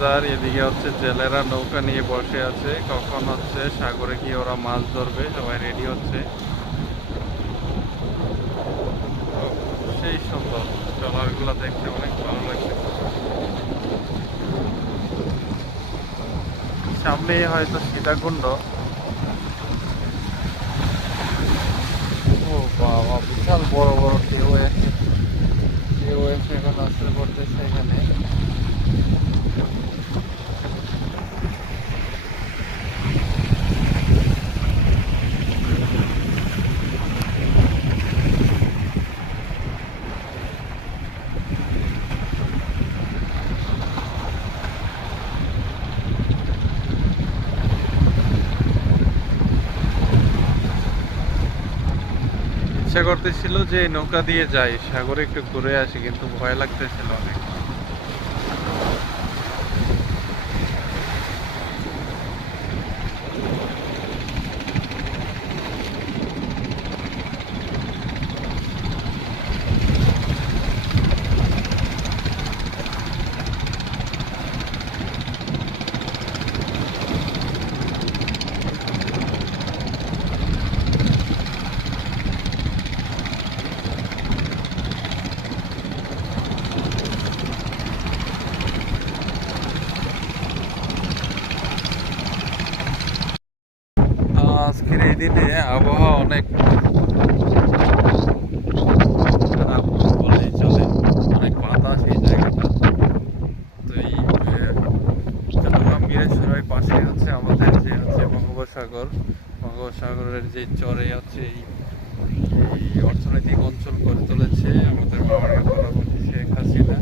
বাজার, এদিকে হচ্ছে জেলেরা নৌকা নিয়ে বসে আছে, কখন হচ্ছে সাগরে গিয়ে ওরা মাছ ধরবে, সবাই রেডি হচ্ছে। ও, সেই সুন্দর ট্রলারগুলো দেখতে অনেক ভালো লাগছে। সামনে হয়তো সীতাকুণ্ড। ও বাবা, বিশাল বড় বড় ঢেউ এসে এখন আসলে পড়তেছে এখানে। ইচ্ছা করতেছিল যে এই নৌকা দিয়ে যাই সাগরে একটু ঘুরে আসি, কিন্তু ভয় লাগতেছিল অনেক। আজকের এই দিনে আবহাওয়া অনেক খারাপ বললেই চলে, অনেক বাতাস এই জায়গাটা। তো এই চট্টগ্রাম বীরেশ্বরের পাশে হচ্ছে আমাদের যে হচ্ছে বঙ্গোপসাগরের যে চরে হচ্ছে এই অর্থনৈতিক অঞ্চল গড়ে তুলেছে আমাদের মাননীয় প্রধানমন্ত্রী শেখ হাসিনা।